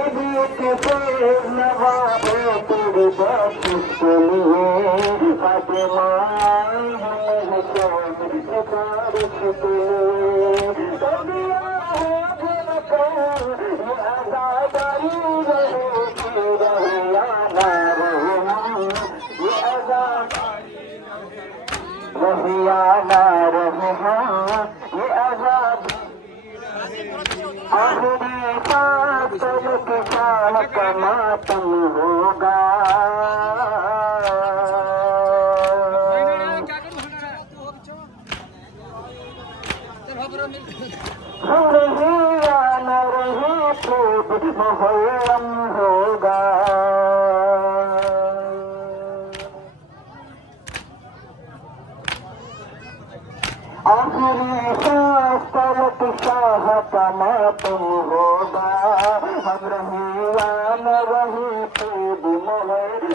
किसे नवाबो तेरी बख्शिश के लिए फातिमा हुसैन सिफारिश के लिए तबिया है दिलकर ये आज़ादारी रहेगी रहे या ना रहे ये आज़ादारी रहे या ना रहे ये आज़ादी आखिरी सांस तक शाह का मातम होगा रही या न रही खूब मुहर्रम होगा आखिरी सांस तक शाह का मातम होगा हम रही या न रही खूब मुहर्रम